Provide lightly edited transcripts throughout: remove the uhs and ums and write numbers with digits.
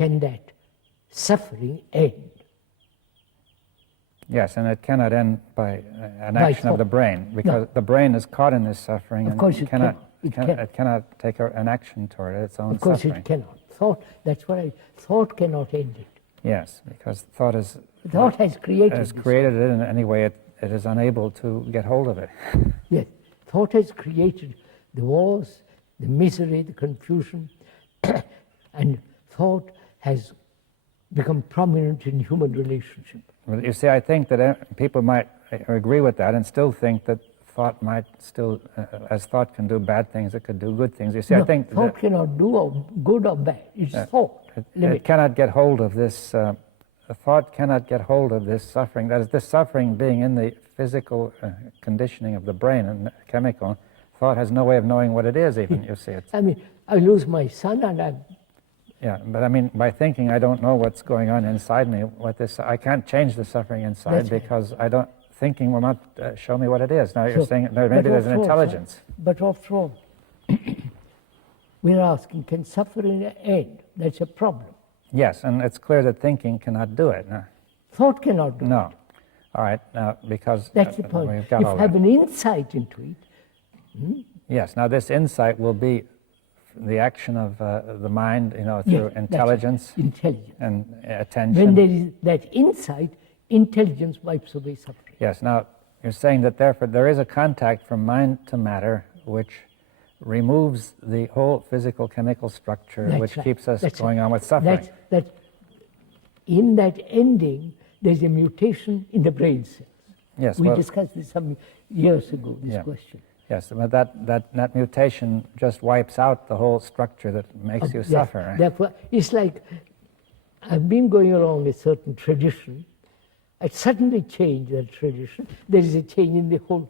can that suffering end? Yes, and it cannot end by an action of the brain, because the brain is caught in this suffering, Of course and it cannot take an action toward its own suffering. Of course it cannot. Thought, that's what thought cannot end it. Yes, because thought has created it in any way it is unable to get hold of it. Yes, thought has created the wars, the misery, the confusion, and thought has become prominent in human relationship. Well, you see, I think that people might agree with that and still think that thought might still, as thought can do bad things, it could do good things. You see, No, I think thought cannot do good or bad. It's thought. It cannot get hold of this. The thought cannot get hold of this suffering. That is, this suffering being in the physical conditioning of the brain and chemical. Thought has no way of knowing what it is. Even you see it. I mean, I lose my son, and Yeah, but I mean, by thinking, I don't know what's going on inside me. I can't change the suffering inside because I don't. Thinking will not show me what it is. Now you're saying maybe there's an intelligence. But after all, we're asking, can suffering end? That's a problem. Yes, and it's clear that thinking cannot do it. No. Thought cannot do it. No. All right, now because that's the point. We've got if you have an insight into it. Yes. Now this insight will be the action of the mind, through intelligence and attention. When there is that insight, intelligence wipes away suffering. Yes. Now you're saying that therefore there is a contact from mind to matter which removes the whole physical chemical structure which keeps us going on with suffering. In that ending, there's a mutation in the brain cells. Yes. We discussed this some years ago, this question. Yes, but that mutation just wipes out the whole structure that makes you suffer. Right? Therefore, it's like I've been going along a certain tradition. I suddenly change that tradition. There is a change in the whole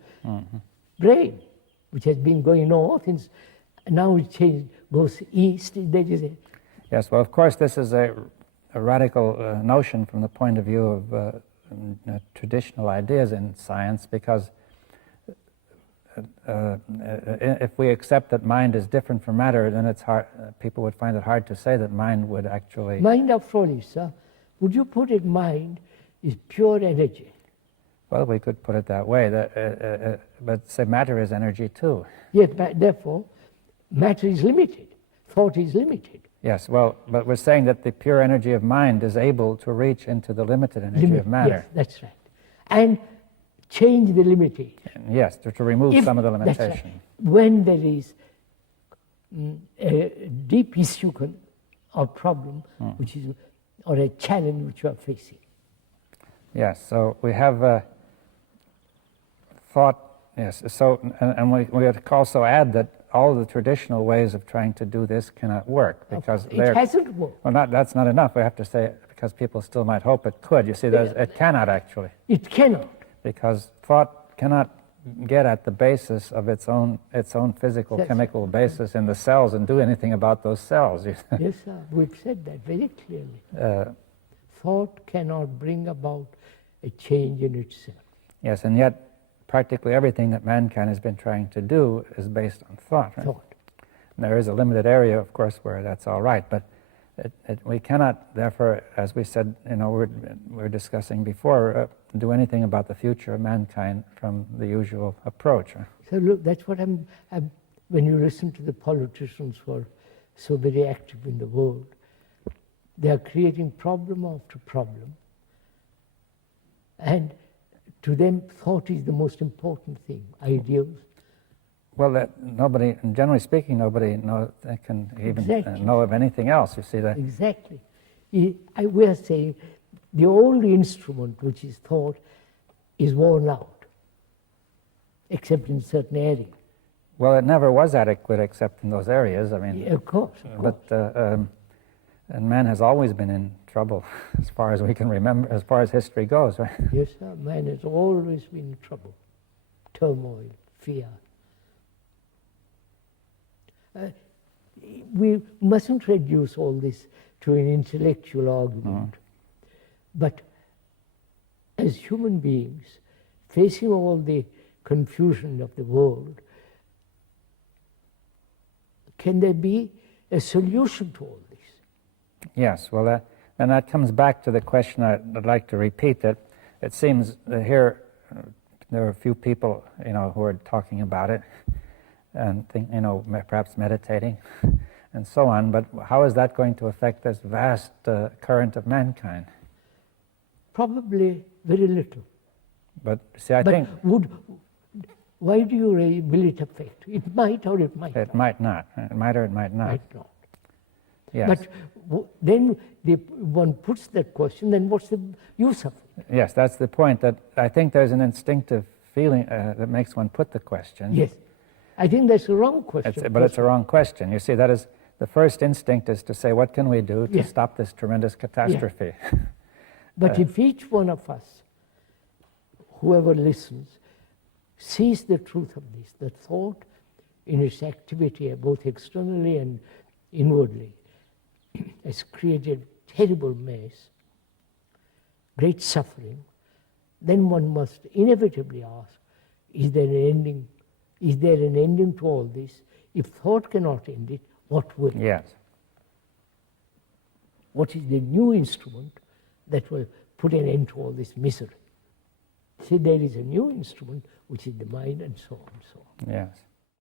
brain, which has been going north, and now it goes east. There is a yes. Well, of course, this is a radical notion from the point of view of traditional ideas in science, because if we accept that mind is different from matter, then it's hard. People would find it hard to say that mind would actually. Mind, after all, is, would you put it? Mind is pure energy. Well, we could put it that way. But say matter is energy too. Yes, therefore, matter is limited. Thought is limited. Yes, well, but we're saying that the pure energy of mind is able to reach into the limited energy of matter. Yes, that's right. And change the limitation. Yes, to remove some of the limitation. That's right. When there is a deep issue or problem, which is, or a challenge which you are facing. Yes, so we have thought, yes, so, and we have to also add that all the traditional ways of trying to do this cannot work, because it hasn't worked. Well, that's not enough. We have to say, because people still might hope it could. You see, it cannot actually. It cannot. Because thought cannot get at the basis of its own physical chemical basis in the cells and do anything about those cells. Yes, sir. We've said that very clearly. Thought cannot bring about a change in itself. Yes, and yet practically everything that mankind has been trying to do is based on thought. Right? Thought. And there is a limited area, of course, where that's all right, but we cannot, therefore, as we said, we're discussing before, do anything about the future of mankind from the usual approach. Right? So look, that's what when you listen to the politicians who are so very active in the world, they are creating problem after problem. And to them, thought is the most important thing, ideals. Well, nobody, generally speaking, nobody can even know of anything else. You see that? Exactly. We are saying the old instrument, which is thought, is worn out, except in certain areas. Well, it never was adequate except in those areas. I mean, of course. But and man has always been in trouble, as far as we can remember, as far as history goes, right? Yes, sir. Man has always been in trouble, turmoil, fear. We mustn't reduce all this to an intellectual argument. But as human beings, facing all the confusion of the world, can there be a solution to all this? Yes, well, and that comes back to the question I'd like to repeat, that it seems that here there are a few people, who are talking about it and perhaps meditating and so on, but how is that going to affect this vast current of mankind? Probably very little. But see, I But think why do you will it affect? It might or it might it not. might not. It might or it might not. Might not. Yes. But then one puts that question, then what's the use of it? Yes, that's the point, that I think there's an instinctive feeling that makes one put the question. Yes. I think that's a wrong question. But it's a wrong question. You see, that is, the first instinct is to say, what can we do to Yeah. stop this tremendous catastrophe? But if each one of us, whoever listens, sees the truth of this, the thought in its activity, both externally and inwardly, has created terrible mess, great suffering, then one must inevitably ask, is there an ending? Is there an ending to all this? If thought cannot end it, what will? Yes. What is the new instrument that will put an end to all this misery? See, there is a new instrument, which is the mind, and so on and so on. Yes.